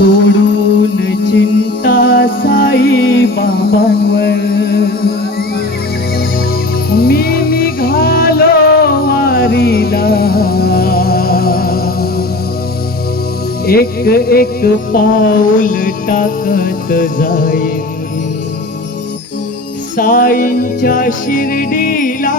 सोडून चिंता साई बाबांवर. मी निघालो वारीला. एक एक पाऊल टाकत जाईल साईंच्या शिर्डीला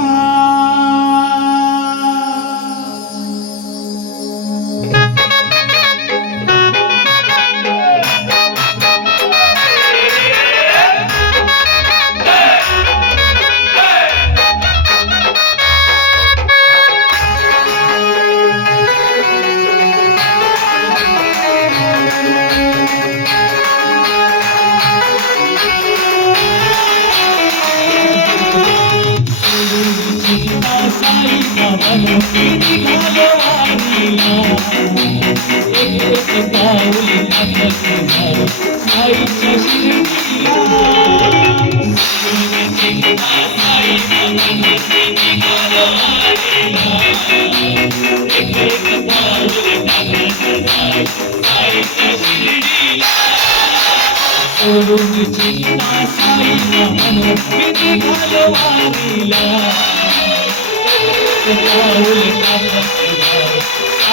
सोडून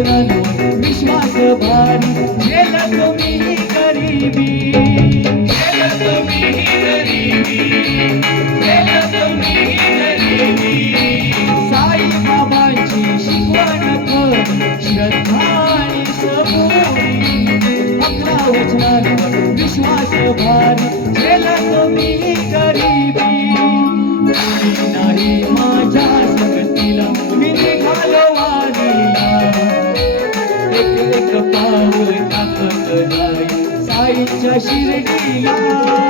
अकरा विश्वास भारी झेलत मी गरिबी. झेलत मी गरिबी. झेलत मी साईच्या शिर्डीला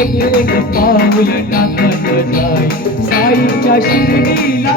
एक एक पाऊल टाकत जाई साईच्या शिर्डीला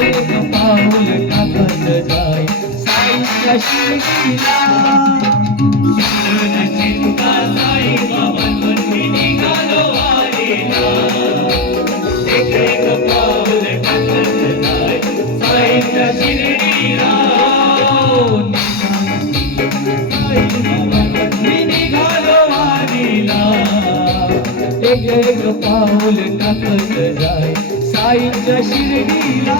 एक पाऊल टाकत जाय साईच्या शिर्डीला सोडून चिंता साई निघालो एक एक पाऊल टाकत जाय साईच्या शिर्डीला साई निघालो एक एक पाऊल टाकत जाय. साईच्या शिर्डीला.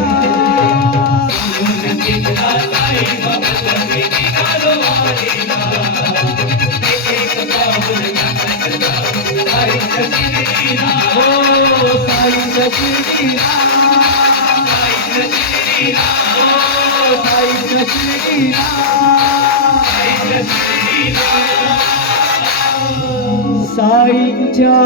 साई हो साईच्या शिर्डीला. साईच्या शिर्डीला. साईच्या